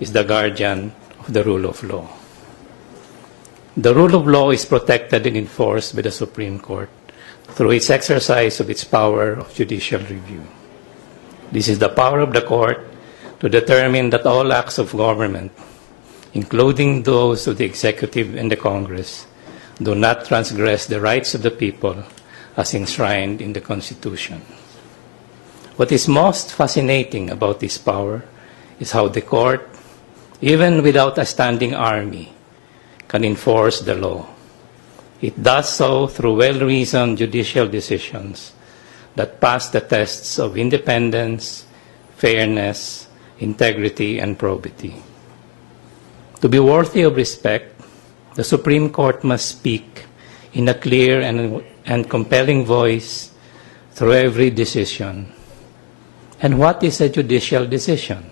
is the guardian of the rule of law. The rule of law is protected and enforced by the Supreme Court through its exercise of its power of judicial review. This is the power of the court to determine that all acts of government, including those of the executive and the Congress, do not transgress the rights of the people as enshrined in the Constitution. What is most fascinating about this power is how the court, even without a standing army, can enforce the law. It does so through well-reasoned judicial decisions that pass the tests of independence, fairness, integrity, and probity. To be worthy of respect, the Supreme Court must speak in a clear and compelling voice through every decision. And what is a judicial decision?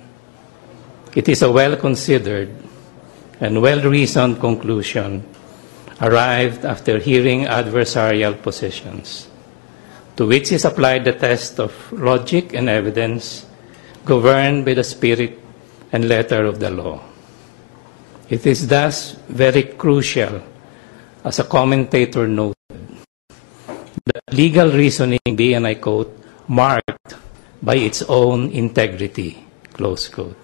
It is a well-considered and well-reasoned conclusion arrived after hearing adversarial positions, to which is applied the test of logic and evidence, governed by the spirit and letter of the law. It is thus very crucial, as a commentator noted, that legal reasoning be, and I quote, marked by its own integrity, close quote.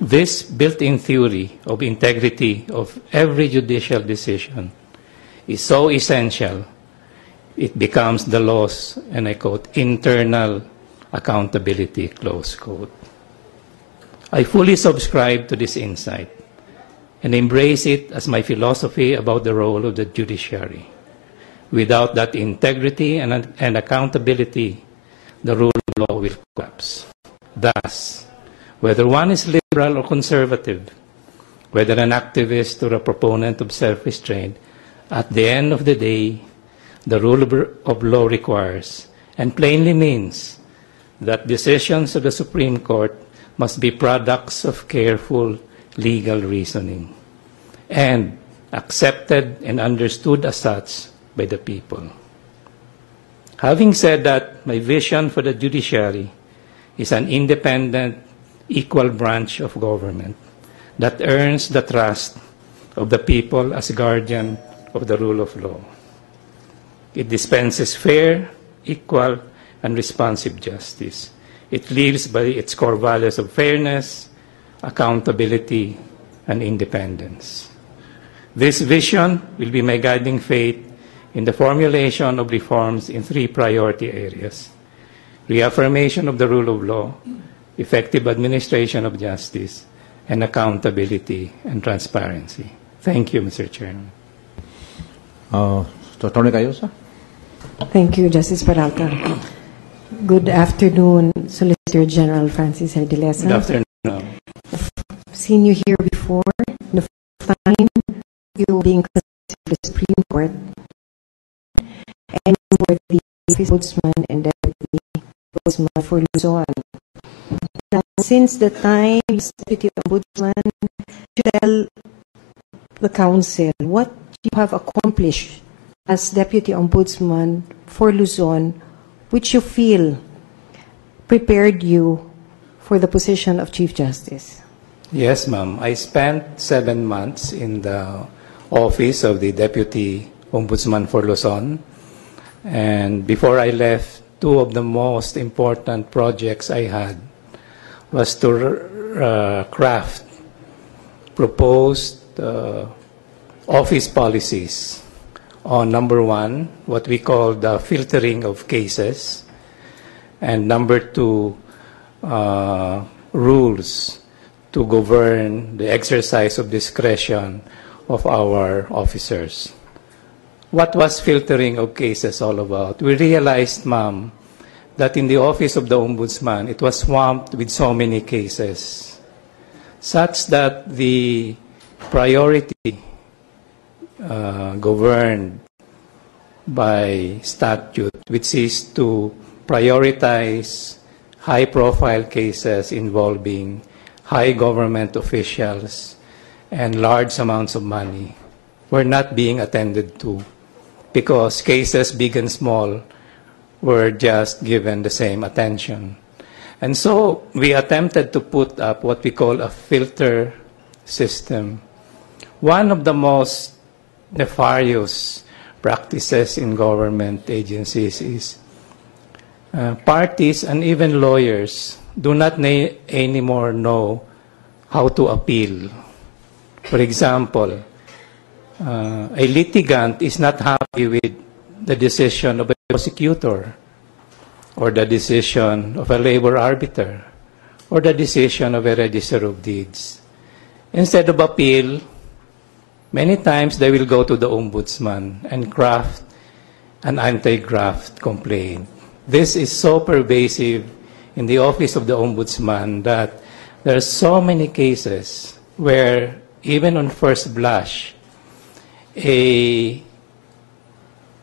This built-in theory of integrity of every judicial decision is so essential, it becomes the law's, and I quote, internal accountability, close quote. I fully subscribe to this insight and embrace it as my philosophy about the role of the judiciary. Without that integrity and accountability, the rule of law will collapse. Thus, whether one is liberal or conservative, whether an activist or a proponent of self-restraint, at the end of the day, the rule of law requires and plainly means that decisions of the Supreme Court must be products of careful legal reasoning and accepted and understood as such by the people. Having said that, my vision for the judiciary is an independent, equal branch of government that earns the trust of the people as guardian of the rule of law. It dispenses fair, equal, and responsive justice. It lives by its core values of fairness, accountability, and independence. This vision will be my guiding faith in the formulation of reforms in three priority areas: reaffirmation of the rule of law, effective administration of justice, and accountability and transparency. Thank you, Mr. Chairman. Attorney Cayosa. Thank you, Justice Peralta. Good afternoon, Solicitor General Francis Jardeleza. Good afternoon. I've seen you here before. The first time you being considered the Supreme Court, and you were the Ombudsman and Deputy Ombudsman for Luzon. Now, since the time you were Deputy Ombudsman, you tell the Council what you have accomplished as Deputy Ombudsman for Luzon, which you feel prepared you for the position of Chief Justice. Yes, ma'am. I spent 7 months in the office of the Deputy Ombudsman for Luzon. And before I left, two of the most important projects I had was to craft proposed office policies on, number one, what we call the filtering of cases, and number two, rules to govern the exercise of discretion of our officers. What was filtering of cases all about? We realized, ma'am, that in the office of the Ombudsman, it was swamped with so many cases, such that the priority governed by statute, which is to prioritize high-profile cases involving high government officials and large amounts of money, were not being attended to, because cases big and small were just given the same attention. And so we attempted to put up what we call a filter system. One of the most nefarious practices in government agencies is parties and even lawyers do not anymore know how to appeal. For example, a litigant is not happy with the decision of a prosecutor, or the decision of a labor arbiter, or the decision of a register of deeds. Instead of appeal, many times they will go to the ombudsman and craft an anti-graft complaint. This is so pervasive in the office of the ombudsman that there are so many cases where, even on first blush, a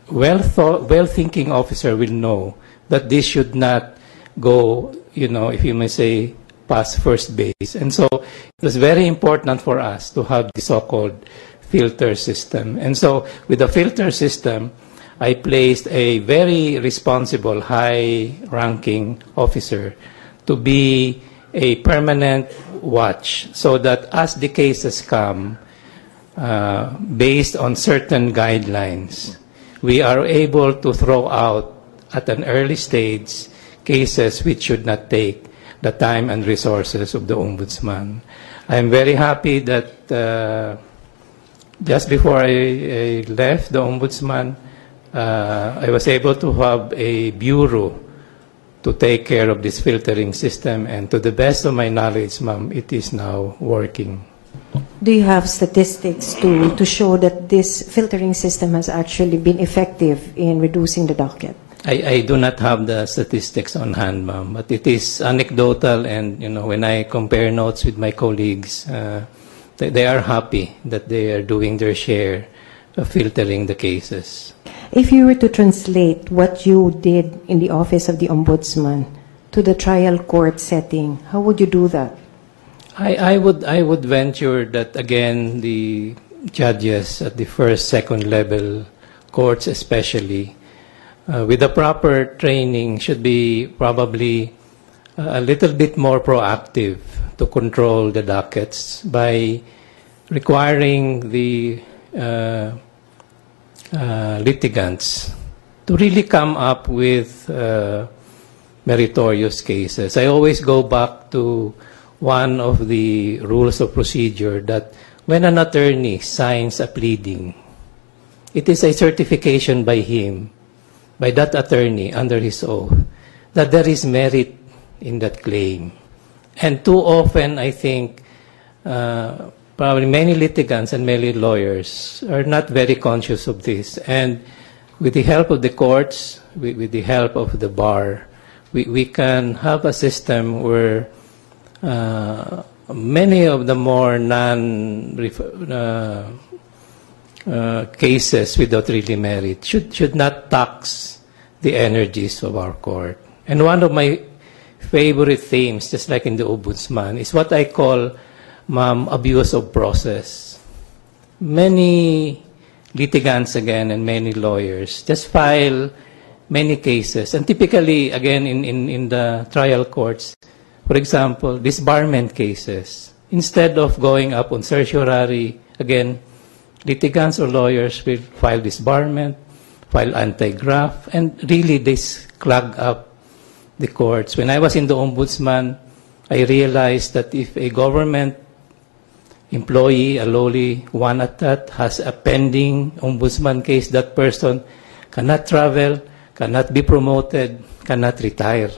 well-thinking officer will know that this should not go, if you may say, past first base. And so it was very important for us to have the so-called filter system. And so with the filter system, I placed a very responsible, high-ranking officer to be a permanent watch, so that as the cases come, based on certain guidelines, we are able to throw out at an early stage cases which should not take the time and resources of the ombudsman. I am very happy that just before I left the ombudsman, I was able to have a bureau to take care of this filtering system, and to the best of my knowledge, ma'am, it is now working. Do you have statistics to show that this filtering system has actually been effective in reducing the docket? I do not have the statistics on hand, ma'am, but it is anecdotal, and when I compare notes with my colleagues, they are happy that they are doing their share of filtering the cases. If you were to translate what you did in the office of the ombudsman to the trial court setting, how would you do that? I would venture that, again, the judges at the first, second level courts especially, with the proper training, should be probably a little bit more proactive to control the dockets by requiring the litigants to really come up with meritorious cases. I always go back to one of the rules of procedure that when an attorney signs a pleading, it is a certification by him, by that attorney under his oath, that there is merit in that claim. And too often, I think, probably many litigants and many lawyers are not very conscious of this. And with the help of the courts, with the help of the bar, we can have a system where many of the more cases without really merit should not tax the energies of our court. And one of my favorite themes, just like in the ombudsman, is what I call, ma'am, abuse of process. Many litigants, again, and many lawyers just file many cases. And typically, again, in the trial courts, for example, disbarment cases, instead of going up on certiorari, again, litigants or lawyers will file disbarment, file anti-graft, and really this clog up the courts. When I was in the ombudsman, I realized that if a government employee, a lowly one at that, has a pending ombudsman case, that person cannot travel, cannot be promoted, cannot retire.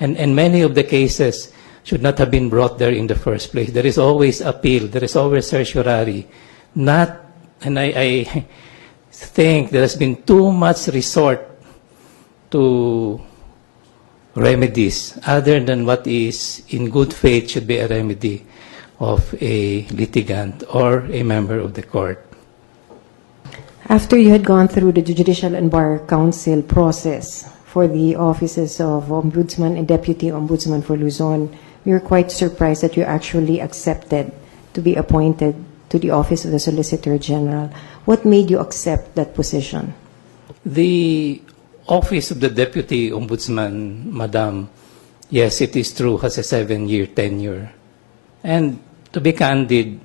And many of the cases should not have been brought there in the first place. There is always appeal. There is always certiorari. And I think there has been too much resort to remedies other than what is in good faith should be a remedy of a litigant or a member of the court. After you had gone through the Judicial and Bar Council process for the offices of Ombudsman and Deputy Ombudsman for Luzon, we were quite surprised that you actually accepted to be appointed to the office of the Solicitor General. What made you accept that position? The office of the Deputy Ombudsman, Madam, Yes, it is true, has a 7-year tenure. And to be candid,